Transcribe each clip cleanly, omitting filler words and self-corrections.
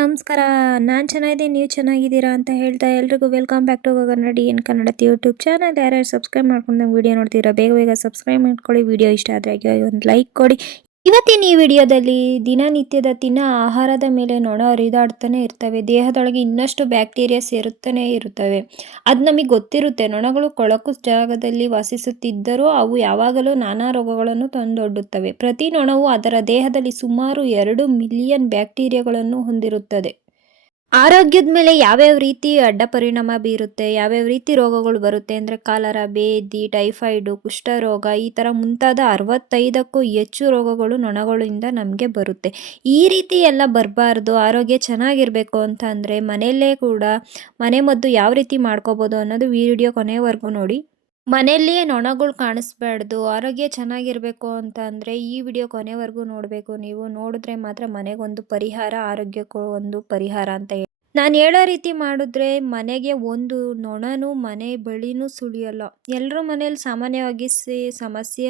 ನಮಸ್ಕಾರ. ನಾನು ಚೆನ್ನಾಗಿದ್ದೀನಿ, ನೀವು ಚೆನ್ನಾಗಿದ್ದೀರಾ ಅಂತ ಹೇಳ್ತಾ ಎಲ್ರಿಗೂ welcome back to Gagana D N Kannada YouTube channel. ಯಾರ್ಯಾರು ಸಬ್ಸ್ಕ್ರೈಬ್ ಮಾಡ್ಕೊಂಡು ನಮ್ಮ ವಿಡಿಯೋ ನೋಡ್ತೀರಾ ಬೇಗ ಬೇಗ ಸಬ್ಸ್ಕ್ರೈಬ್ ಮಾಡ್ಕೊಳ್ಳಿ. ವಿಡಿಯೋ ಇಷ್ಟ ಆದರೆ ಒಂದು ಲೈಕ್ ಕೊಡಿ. ಇವತ್ತಿನ ಈ ವಿಡಿಯೋದಲ್ಲಿ ದಿನನಿತ್ಯದ ತಿನ್ನೋ ಆಹಾರದ ಮೇಲೆ ನೊಣ ಹರಿದಾಡ್ತಾನೆ ಇರ್ತವೆ. ದೇಹದೊಳಗೆ ಇನ್ನಷ್ಟು ಬ್ಯಾಕ್ಟೀರಿಯಾ ಸೇರುತ್ತಾನೆ ಇರುತ್ತವೆ. ಅದು ನಮಗೆ ಗೊತ್ತಿರುತ್ತೆ. ನೊಣಗಳು ಕೊಳಕು ಜಾಗದಲ್ಲಿ ವಾಸಿಸುತ್ತಿದ್ದರೂ ಅವು ಯಾವಾಗಲೂ ನಾನಾ ರೋಗಗಳನ್ನು ತಂದೊಡ್ಡುತ್ತವೆ. ಪ್ರತಿ ನೊಣವು ಅದರ ದೇಹದಲ್ಲಿ ಸುಮಾರು 2 ಮಿಲಿಯನ್ ಬ್ಯಾಕ್ಟೀರಿಯಾಗಳನ್ನು ಹೊಂದಿರುತ್ತದೆ. ಆರೋಗ್ಯದ ಮೇಲೆ ಯಾವ್ಯಾವ ರೀತಿ ಅಡ್ಡ ಪರಿಣಾಮ ಬೀರುತ್ತೆ, ಯಾವ್ಯಾವ ರೀತಿ ರೋಗಗಳು ಬರುತ್ತೆ ಅಂದರೆ ಕಾಲರ, ಬೇದಿ, ಟೈಫಾಯ್ಡು, ಕುಷ್ಠರೋಗ ಈ ಥರ ಮುಂತಾದ 65ಕ್ಕೂ ಹೆಚ್ಚು ರೋಗಗಳು ನೊಣಗಳಿಂದ ನಮಗೆ ಬರುತ್ತೆ. ಈ ರೀತಿ ಎಲ್ಲ ಬರಬಾರ್ದು, ಆರೋಗ್ಯ ಚೆನ್ನಾಗಿರಬೇಕು ಅಂತ ಅಂದರೆ ಮನೆಯಲ್ಲೇ ಕೂಡ ಮನೆಮದ್ದು ಯಾವ ರೀತಿ ಮಾಡ್ಕೋಬೋದು ಅನ್ನೋದು ವಿಡಿಯೋ ಕೊನೆವರೆಗೂ ನೋಡಿ. ಮನೆಯಲ್ಲಿಯೇ ನೊಣಗಳು ಕಾಣಿಸ್ಬಾರ್ದು, ಆರೋಗ್ಯ ಚೆನ್ನಾಗಿರಬೇಕು ಅಂತ ಅಂದರೆ ಈ ವಿಡಿಯೋ ಕೊನೆವರೆಗೂ ನೋಡಬೇಕು. ನೀವು ನೋಡಿದ್ರೆ ಮಾತ್ರ ಮನೆಗೊಂದು ಪರಿಹಾರ, ಆರೋಗ್ಯಕ್ಕೂ ಒಂದು ಪರಿಹಾರ ಅಂತ ಹೇಳಿ. ನಾನು ಹೇಳೋ ರೀತಿ ಮಾಡಿದ್ರೆ ಮನೆಗೆ ಒಂದು ನೊಣನೂ ಮನೆ ಬಳಿನೂ ಸುಳಿಯಲ್ಲ. ಎಲ್ಲರ ಮನೇಲಿ ಸಾಮಾನ್ಯವಾಗಿ ಸಮಸ್ಯೆ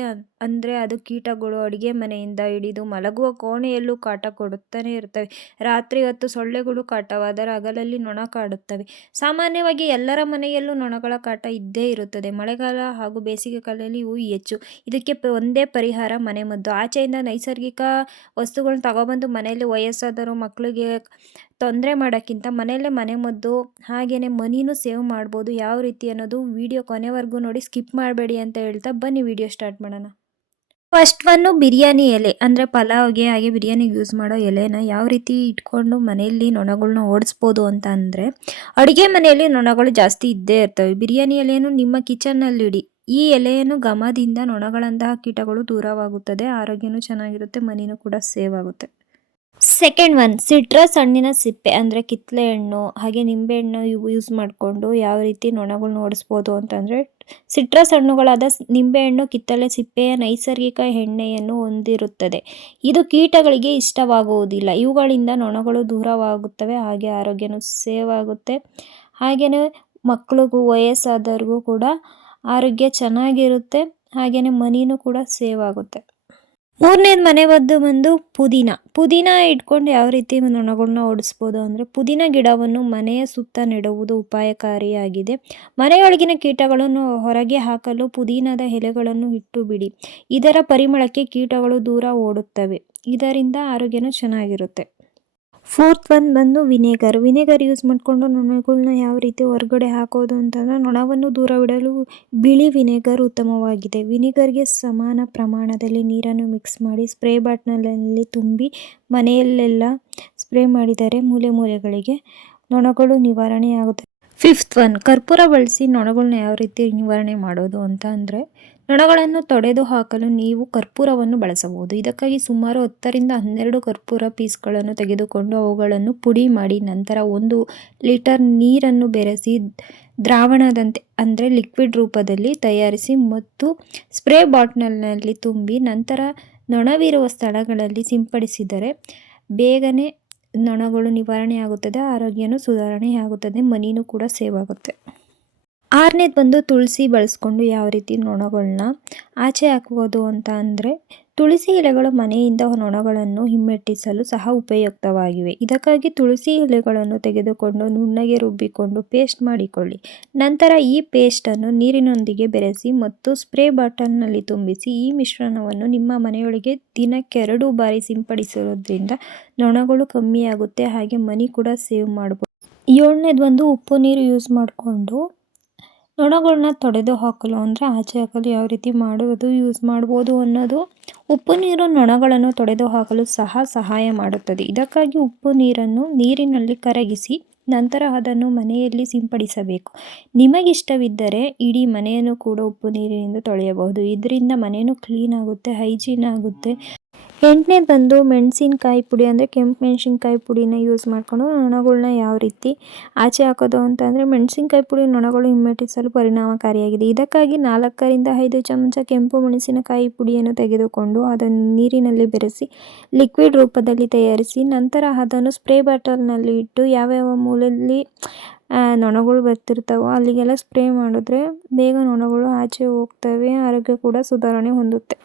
ಅಂದರೆ ಅದು ಕೀಟಗಳು. ಅಡುಗೆ ಮನೆಯಿಂದ ಹಿಡಿದು ಮಲಗುವ ಕೋಣೆಯಲ್ಲೂ ಕಾಟ ಕೊಡುತ್ತಾನೆ ಇರ್ತವೆ. ರಾತ್ರಿ ಹೊತ್ತು ಸೊಳ್ಳೆಗಳು ಕಾಟವಾದರೆ ಹಗಲಲ್ಲಿ ನೊಣ ಕಾಡುತ್ತವೆ. ಸಾಮಾನ್ಯವಾಗಿ ಎಲ್ಲರ ಮನೆಯಲ್ಲೂ ನೊಣಗಳ ಕಾಟ ಇದ್ದೇ ಇರುತ್ತದೆ. ಮಳೆಗಾಲ ಹಾಗೂ ಬೇಸಿಗೆ ಕಾಲದಲ್ಲಿ ಇವು ಹೆಚ್ಚು. ಇದಕ್ಕೆ ಒಂದೇ ಪರಿಹಾರ, ಮನೆಮದ್ದು. ಆಚೆಯಿಂದ ನೈಸರ್ಗಿಕ ವಸ್ತುಗಳನ್ನ ತಗೊಬಂದು ಮನೆಯಲ್ಲಿ ವಯಸ್ಸಾದವರು ಮಕ್ಕಳಿಗೆ ತೊಂದರೆ ಮಾಡೋಕ್ಕಿಂತ ಮನೆಯಲ್ಲೇ ಮನೆಮದ್ದು ಹಾಗೆಯೇ ಮನಿನೂ ಸೇವ್ ಮಾಡ್ಬೋದು. ಯಾವ ರೀತಿ ಅನ್ನೋದು ವಿಡಿಯೋ ಕೊನೆವರೆಗೂ ನೋಡಿ, ಸ್ಕಿಪ್ ಮಾಡಬೇಡಿ ಅಂತ ಹೇಳ್ತಾ ಬನ್ನಿ ವಿಡಿಯೋ ಸ್ಟಾರ್ಟ್ ಮಾಡೋಣ. ಫಸ್ಟ್ ಒನ್ನು ಬಿರಿಯಾನಿ ಎಲೆ ಅಂದರೆ ಪಲಾವ್ಗೆ ಹಾಗೆ ಬಿರಿಯಾನಿಗೆ ಯೂಸ್ ಮಾಡೋ ಎಲೆನ ಯಾವ ರೀತಿ ಇಟ್ಕೊಂಡು ಮನೆಯಲ್ಲಿ ನೊಣಗಳನ್ನ ಓಡಿಸ್ಬೋದು ಅಂತ ಅಂದರೆ, ಅಡುಗೆ ಮನೆಯಲ್ಲಿ ನೊಣಗಳು ಜಾಸ್ತಿ ಇದ್ದೇ ಇರ್ತವೆ. ಬಿರಿಯಾನಿ ಎಲೆಯನ್ನು ನಿಮ್ಮ ಕಿಚನ್ನಲ್ಲಿ ಇಡಿ. ಈ ಎಲೆಯನ್ನು ಘಮದಿಂದ ನೊಣಗಳಂತಹ ಕೀಟಗಳು ದೂರವಾಗುತ್ತದೆ, ಆರೋಗ್ಯನೂ ಚೆನ್ನಾಗಿರುತ್ತೆ, ಮನಿನೂ ಕೂಡ ಸೇವ್ ಆಗುತ್ತೆ. ಸೆಕೆಂಡ್ ಒನ್, ಸಿಟ್ರಸ್ ಹಣ್ಣಿನ ಸಿಪ್ಪೆ ಅಂದರೆ ಕಿತ್ತಳೆ ಹಣ್ಣು ಹಾಗೆ ನಿಂಬೆಹಣ್ಣು ಇವು ಯೂಸ್ ಮಾಡಿಕೊಂಡು ಯಾವ ರೀತಿ ನೊಣಗಳನ್ನ ಓಡಿಸ್ಬೋದು ಅಂತಂದರೆ, ಸಿಟ್ರಸ್ ಹಣ್ಣುಗಳಾದ ನಿಂಬೆಹಣ್ಣು ಕಿತ್ತಳೆ ಸಿಪ್ಪೆಯ ನೈಸರ್ಗಿಕ ಎಣ್ಣೆಯನ್ನು ಹೊಂದಿರುತ್ತದೆ. ಇದು ಕೀಟಗಳಿಗೆ ಇಷ್ಟವಾಗುವುದಿಲ್ಲ. ಇವುಗಳಿಂದ ನೊಣಗಳು ದೂರವಾಗುತ್ತವೆ, ಹಾಗೆ ಆರೋಗ್ಯನೂ ಸೇವ್ ಆಗುತ್ತೆ. ಹಾಗೆಯೇ ಮಕ್ಕಳಿಗೂ ವಯಸ್ಸಾದವ್ರಿಗೂ ಕೂಡ ಆರೋಗ್ಯ ಚೆನ್ನಾಗಿರುತ್ತೆ, ಹಾಗೆಯೇ ಮನಿನೂ ಕೂಡ ಸೇವ್ ಆಗುತ್ತೆ. ಮೂರನೇದು ಮನೆಮದ್ದು ಬಂದು ಪುದೀನ ಇಟ್ಕೊಂಡು ಯಾವ ರೀತಿ ನೊಣಗಳನ್ನ ಓಡಿಸ್ಬೋದು ಅಂದರೆ, ಪುದೀನ ಗಿಡವನ್ನು ಮನೆಯ ಸುತ್ತ ನೆಡುವುದು ಉಪಾಯಕಾರಿಯಾಗಿದೆ. ಮನೆಯೊಳಗಿನ ಕೀಟಗಳನ್ನು ಹೊರಗೆ ಹಾಕಲು ಪುದೀನದ ಎಲೆಗಳನ್ನು ಇಟ್ಟು ಬಿಡಿ. ಇದರ ಪರಿಮಳಕ್ಕೆ ಕೀಟಗಳು ದೂರ ಓಡುತ್ತವೆ. ಇದರಿಂದ ಆರೋಗ್ಯನೂ ಚೆನ್ನಾಗಿರುತ್ತೆ. ಫೋರ್ತ್ ಒನ್ ಬಂದು ವಿನೆಗರ್ ಯೂಸ್ ಮಾಡಿಕೊಂಡು ನೊಣಗಳನ್ನ ಯಾವ ರೀತಿ ಹೊರಗಡೆ ಹಾಕೋದು ಅಂತಂದರೆ, ನೊಣವನ್ನು ದೂರವಿಡಲು ಬಿಳಿ ವಿನೆಗರ್ ಉತ್ತಮವಾಗಿದೆ. ವಿನೆಗರ್ಗೆ ಸಮಾನ ಪ್ರಮಾಣದಲ್ಲಿ ನೀರನ್ನು ಮಿಕ್ಸ್ ಮಾಡಿ ಸ್ಪ್ರೇ ಬಾಟ್ಲಿನಲ್ಲಿ ತುಂಬಿ ಮನೆಯಲ್ಲೆಲ್ಲ ಸ್ಪ್ರೇ ಮಾಡಿದರೆ ಮೂಲೆಗಳಿಗೆ ನೊಣಗಳು ನಿವಾರಣೆಯಾಗುತ್ತೆ. ಫಿಫ್ತ್ ಒನ್, ಕರ್ಪೂರ ಬಳಸಿ ನೊಣಗಳನ್ನ ಯಾವ ರೀತಿ ನಿವಾರಣೆ ಮಾಡೋದು ಅಂತ ಅಂದರೆ, ನೊಣಗಳನ್ನು ತೊಡೆದು ಹಾಕಲು ನೀವು ಕರ್ಪೂರವನ್ನು ಬಳಸಬಹುದು. ಇದಕ್ಕಾಗಿ ಸುಮಾರು 10ರಿಂದ 12 ಕರ್ಪೂರ ಪೀಸ್ಗಳನ್ನು ತೆಗೆದುಕೊಂಡು ಅವುಗಳನ್ನು ಪುಡಿ ಮಾಡಿ ನಂತರ 1 ಲೀಟರ್ ನೀರನ್ನು ಬೆರೆಸಿ ದ್ರಾವಣದಂತೆ ಅಂದರೆ ಲಿಕ್ವಿಡ್ ರೂಪದಲ್ಲಿ ತಯಾರಿಸಿ ಮತ್ತು ಸ್ಪ್ರೇ ಬಾಟ್ಲಿನಲ್ಲಿ ತುಂಬಿ ನಂತರ ನೊಣವಿರುವ ಸ್ಥಳಗಳಲ್ಲಿ ಸಿಂಪಡಿಸಿದರೆ ಬೇಗನೆ ನೊಣಗಳು ನಿವಾರಣೆಯಾಗುತ್ತದೆ, ಆರೋಗ್ಯನೂ ಸುಧಾರಣೆಯಾಗುತ್ತದೆ, ಮನಿನೂ ಕೂಡ ಸೇವ್ ಆಗುತ್ತೆ. ಆರನೇದು ಬಂದು ತುಳಸಿ ಬಳಸ್ಕೊಂಡು ಯಾವ ರೀತಿ ನೊಣಗಳನ್ನ ಆಚೆ ಹಾಕುವುದು ಅಂತ ಅಂದರೆ, ತುಳಸಿ ಎಲೆಗಳು ಮನೆಯಿಂದ ನೊಣಗಳನ್ನು ಹಿಮ್ಮೆಟ್ಟಿಸಲು ಸಹ ಉಪಯುಕ್ತವಾಗಿವೆ. ಇದಕ್ಕಾಗಿ ತುಳಸಿ ಎಲೆಗಳನ್ನು ತೆಗೆದುಕೊಂಡು ನುಣ್ಣಗೆ ರುಬ್ಬಿಕೊಂಡು ಪೇಸ್ಟ್ ಮಾಡಿಕೊಳ್ಳಿ. ನಂತರ ಈ ಪೇಸ್ಟನ್ನು ನೀರಿನೊಂದಿಗೆ ಬೆರೆಸಿ ಮತ್ತು ಸ್ಪ್ರೇ ಬಾಟಲ್ನಲ್ಲಿ ತುಂಬಿಸಿ. ಈ ಮಿಶ್ರಣವನ್ನು ನಿಮ್ಮ ಮನೆಯೊಳಗೆ ದಿನಕ್ಕೆ 2 ಬಾರಿ ಸಿಂಪಡಿಸುವುದರಿಂದ ನೊಣಗಳು ಕಮ್ಮಿಯಾಗುತ್ತೆ, ಹಾಗೆ ಮನಿ ಕೂಡ ಸೇವ್ ಮಾಡ್ಬೋದು. 7ನೇದು ಒಂದು ಉಪ್ಪು ನೀರು ಯೂಸ್ ಮಾಡಿಕೊಂಡು ನೊಣಗಳನ್ನ ತೊಡೆದು ಹಾಕಲು ಅಂದರೆ ಆಚೆ ಹಾಕಲು ಯಾವ ರೀತಿ ಯೂಸ್ ಮಾಡ್ಬೋದು ಅನ್ನೋದು. ಉಪ್ಪು ನೀರು ನೊಣಗಳನ್ನು ತೊಡೆದು ಹಾಕಲು ಸಹಾಯ ಮಾಡುತ್ತದೆ. ಇದಕ್ಕಾಗಿ ಉಪ್ಪು ನೀರನ್ನು ನೀರಿನಲ್ಲಿ ಕರಗಿಸಿ ನಂತರ ಅದನ್ನು ಮನೆಯಲ್ಲಿ ಸಿಂಪಡಿಸಬೇಕು. ನಿಮಗಿಷ್ಟವಿದ್ದರೆ ಇಡೀ ಮನೆಯನ್ನು ಕೂಡ ಉಪ್ಪು ನೀರಿನಿಂದ ತೊಳೆಯಬಹುದು. ಇದರಿಂದ ಮನೆಯೂ ಕ್ಲೀನ್ ಆಗುತ್ತೆ, ಹೈಜೀನ್ ಆಗುತ್ತೆ. 8ನೇದು ಬಂದು ಮೆಣಸಿನ್ಕಾಯಿ ಪುಡಿ ಅಂದರೆ ಕೆಂಪು ಮೆಣಸಿನ್ಕಾಯಿ ಪುಡಿನ ಯೂಸ್ ಮಾಡಿಕೊಂಡು ನೊಣಗಳನ್ನ ಯಾವ ರೀತಿ ಆಚೆ ಹಾಕೋದು ಅಂತ ಅಂದರೆ, ಮೆಣಸಿನ್ಕಾಯಿ ಪುಡಿ ನೊಣಗಳು ಹಿಮ್ಮೆಟ್ಟಿಸಲು ಪರಿಣಾಮಕಾರಿಯಾಗಿದೆ. ಇದಕ್ಕಾಗಿ 4ರಿಂದ 5 ಚಮಚ ಕೆಂಪು ಮೆಣಸಿನಕಾಯಿ ಪುಡಿಯನ್ನು ತೆಗೆದುಕೊಂಡು ಅದನ್ನು ನೀರಿನಲ್ಲಿ ಬೆರೆಸಿ ಲಿಕ್ವಿಡ್ ರೂಪದಲ್ಲಿ ತಯಾರಿಸಿ ನಂತರ ಅದನ್ನು ಸ್ಪ್ರೇ ಬಾಟಲ್ನಲ್ಲಿ ಇಟ್ಟು ಯಾವ್ಯಾವ ಮೂಲೆಯಲ್ಲಿ ನೊಣಗಳು ಬರ್ತಿರ್ತಾವೋ ಅಲ್ಲಿಗೆಲ್ಲ ಸ್ಪ್ರೇ ಮಾಡಿದ್ರೆ ಬೇಗ ನೊಣಗಳು ಆಚೆ ಹೋಗ್ತವೆ, ಆರೋಗ್ಯ ಕೂಡ ಸುಧಾರಣೆ ಹೊಂದುತ್ತೆ.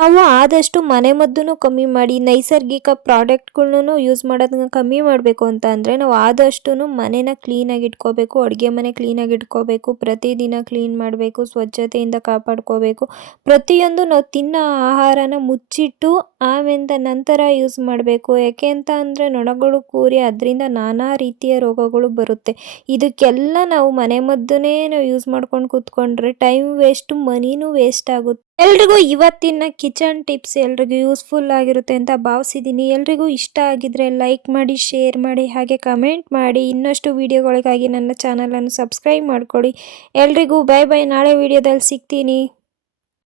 ನಾವು ಆದಷ್ಟು ಮನೆಮದ್ದನ್ನು ಕಮ್ಮಿ ಮಾಡಿ ನೈಸರ್ಗಿಕ ಪ್ರಾಡಕ್ಟ್‌ಗಳ್ನು ಯೂಸ್ ಮಾಡೋದನ್ನ ಕಮ್ಮಿ ಮಾಡಬೇಕು ಅಂತ ಅಂದರೆ ನಾವು ಆದಷ್ಟುನು ಮನೆನ ಕ್ಲೀನಾಗಿ ಇಟ್ಕೋಬೇಕು. ಅಡುಗೆ ಮನೆ ಕ್ಲೀನಾಗಿ ಇಟ್ಕೋಬೇಕು. ಪ್ರತಿದಿನ ಕ್ಲೀನ್ ಮಾಡಬೇಕು. ಸ್ವಚ್ಛತೆಯಿಂದ ಕಾಪಾಡ್ಕೋಬೇಕು. ಪ್ರತಿಯೊಂದು ನಾವು ತಿನ್ನೋ ಆಹಾರನ ಮುಚ್ಚಿಟ್ಟು ಆಮೇಲಿಂದ ನಂತರ ಯೂಸ್ ಮಾಡಬೇಕು. ಯಾಕೆ ಅಂತ ಅಂದರೆ ನೊಣಗಳು ಕೂರಿ ಅದರಿಂದ ನಾನಾ ರೀತಿಯ ರೋಗಗಳು ಬರುತ್ತೆ. ಇದಕ್ಕೆಲ್ಲ ನಾವು ಮನೆಮದ್ದನ್ನೇ ನಾವು ಯೂಸ್ ಮಾಡ್ಕೊಂಡು ಕೂತ್ಕೊಂಡ್ರೆ ಟೈಮ್ ವೇಸ್ಟು, ಮನಿನೂ ವೇಸ್ಟ್ ಆಗುತ್ತೆ. ಎಲ್ರಿಗೂ ಇವತ್ತಿನ ಕಿಚನ್ ಟಿಪ್ಸ್ ಎಲ್ರಿಗೂ ಯೂಸ್ಫುಲ್ ಆಗಿರುತ್ತೆ ಅಂತ ಭಾವಿಸಿದ್ದೀನಿ. ಎಲ್ರಿಗೂ ಇಷ್ಟ ಆಗಿದ್ರೆ ಲೈಕ್ ಮಾಡಿ, ಶೇರ್ ಮಾಡಿ, ಹಾಗೆ ಕಮೆಂಟ್ ಮಾಡಿ. ಇನ್ನಷ್ಟು ವಿಡಿಯೋಗಳಿಗಾಗಿ ನನ್ನ ಚಾನಲನ್ನು ಸಬ್ಸ್ಕ್ರೈಬ್ ಮಾಡ್ಕೊಳ್ಳಿ. ಎಲ್ರಿಗೂ ಬೈ ಬೈ. ನಾಳೆ ವಿಡಿಯೋದಲ್ಲಿ ಸಿಗ್ತೀನಿ.